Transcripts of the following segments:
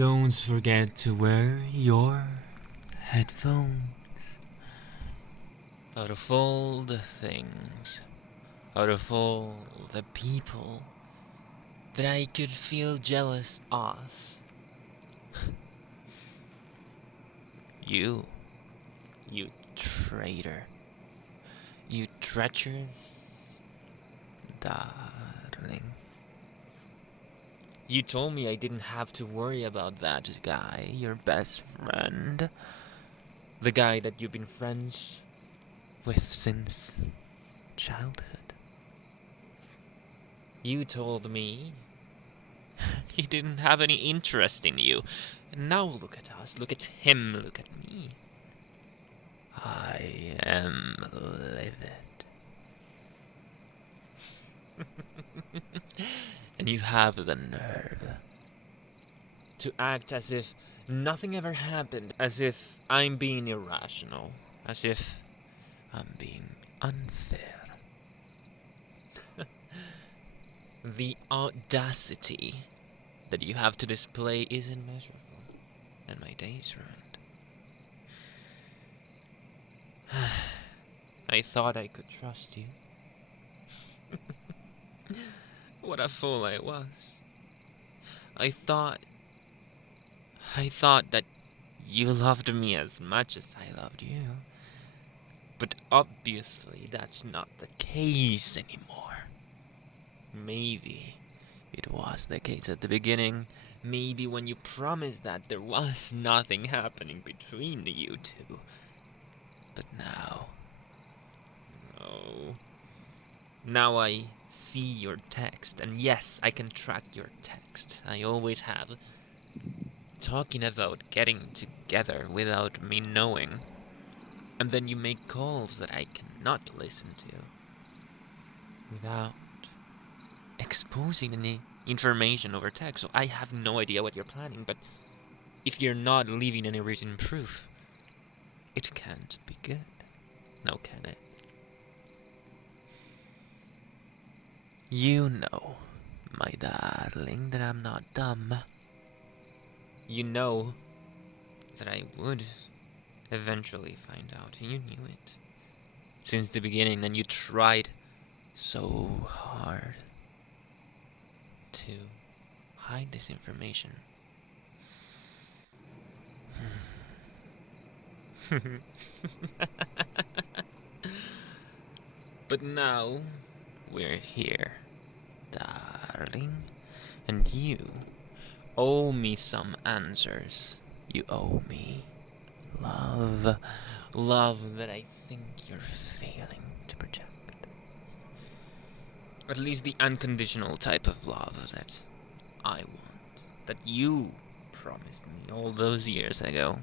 don't forget to wear your headphones. Out of all the things, out of all the people that I could feel jealous of, you traitor, you treacherous darling. You told me I didn't have to worry about that guy, your best friend. The guy that you've been friends with since childhood. You told me he didn't have any interest in you. And now look at us, look at him, look at me. I am livid. And you have the nerve to act as if nothing ever happened, as if I'm being irrational, as if I'm being unfair. The audacity that you have to display is immeasurable, and my days ruined. I thought I could trust you. What a fool I was. I thought that you loved me as much as I loved you. But obviously that's not the case anymore. Maybe it was the case at the beginning. Maybe when you promised that there was nothing happening between you two. But now... oh... now I see your text, and yes, I can track your text. I always have. Talking about getting together without me knowing. And then you make calls that I cannot listen to. Without exposing any information over text. So I have no idea what you're planning, but if you're not leaving any written proof, it can't be good. Now can it? You know, my darling, that I'm not dumb. You know that I would eventually find out. You knew it since the beginning, and you tried so hard to hide this information. But now we're here, darling, and you owe me some answers. You owe me love. Love that I think you're failing to project. At least the unconditional type of love that I want. That you promised me all those years ago.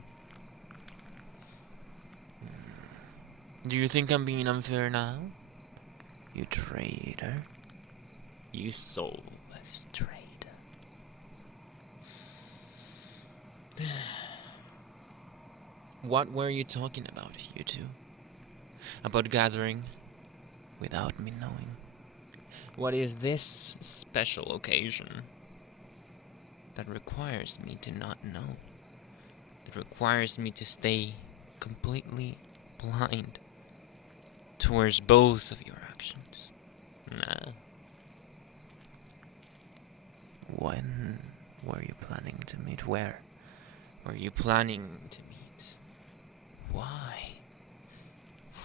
Do you think I'm being unfair now? You traitor. You soulless traitor. What were you talking about, you two? About gathering without me knowing? What is this special occasion that requires me to not know? That requires me to stay completely blind towards both of your actions? Nah. When were you planning to meet? Where were you planning to meet? Why?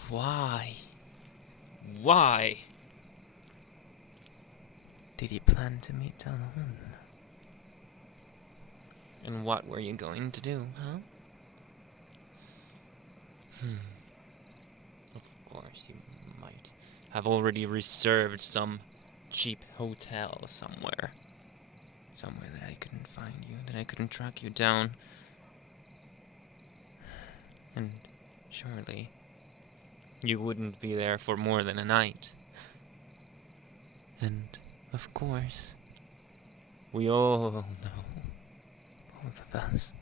Why? Why did you plan to meet alone? And what were you going to do, huh? Of course, you might have already reserved some cheap hotel somewhere. Somewhere that I couldn't find you, that I couldn't track you down. And surely you wouldn't be there for more than a night. And, of course, we all know, both of us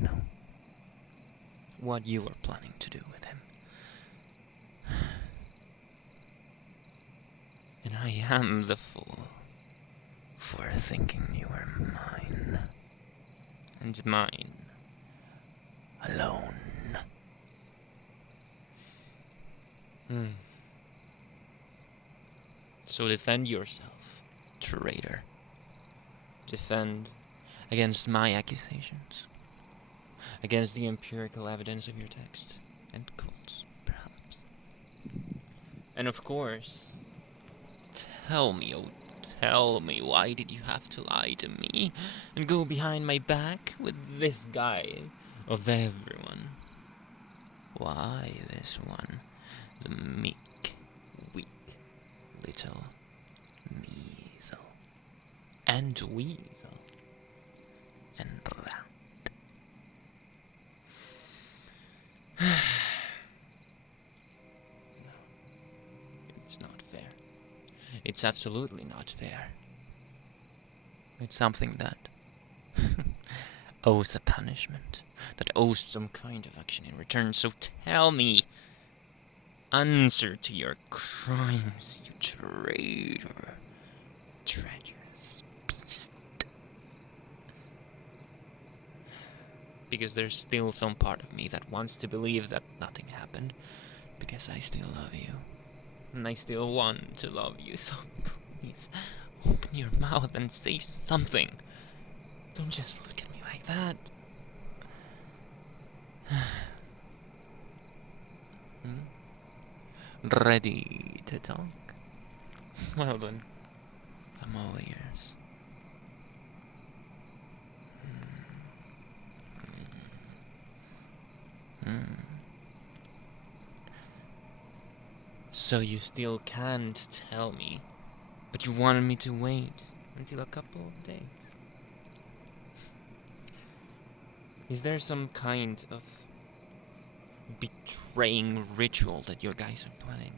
know, what you were planning to do with him. And I am the fool for thinking you were mine. and mine. Alone. So defend yourself, traitor. Defend against my accusations. Against the empirical evidence of your text. And quotes, perhaps. And of course, tell me, why did you have to lie to me and go behind my back with this guy of everyone? Why this one? The meek, weak, little measle. And weasel. And rat. No, it's not fair. It's absolutely not fair. It's something that owes a punishment, that owes some kind of action in return. So tell me, answer to your crimes, you traitor, treacherous beast. Because there's still some part of me that wants to believe that nothing happened, because I still love you. And I still want to love you, so please, open your mouth and say something. Don't just look at me like that. Ready to talk? Well then, I'm all ears. So you still can't tell me, but you wanted me to wait until a couple of days. Is there some kind of betraying ritual that your guys are planning?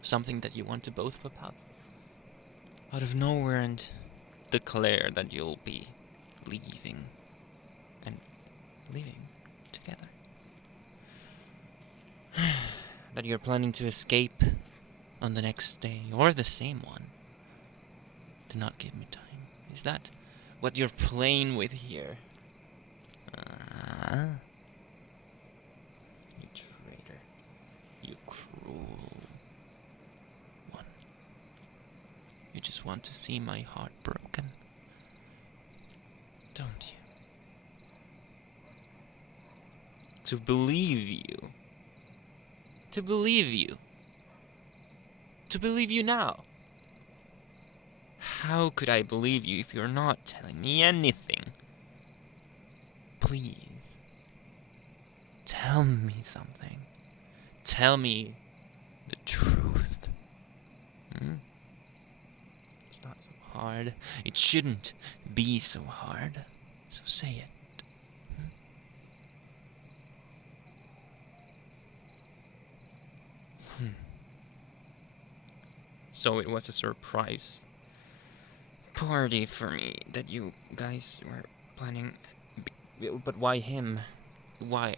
Something that you want to both pop out of nowhere and declare that you'll be leaving and living together? That you're planning to escape on the next day, or the same one. Do not give me time. Is that what you're playing with here? You traitor. You cruel one. You just want to see my heart broken, don't you? To believe you. To believe you. To believe you now. How could I believe you if you're not telling me anything? Please. Tell me something. Tell me the truth. It's not so hard. It shouldn't be so hard. So say it. So it was a surprise party for me that you guys were planning. But why him? Why?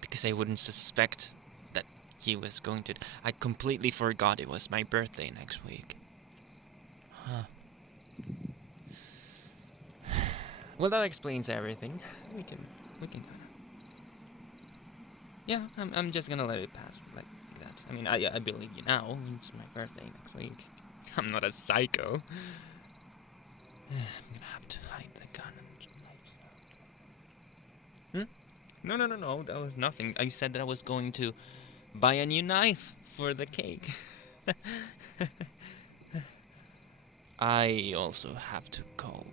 Because I wouldn't suspect that he was going to... I completely forgot it was my birthday next week. Huh. Well, that explains everything. We can... Yeah, I'm just gonna let it pass like that. I mean, I believe you now. It's my birthday next week. I'm not a psycho. I'm gonna have to hide the gun and knives. No. That was nothing. I said that I was going to buy a new knife for the cake. I also have to call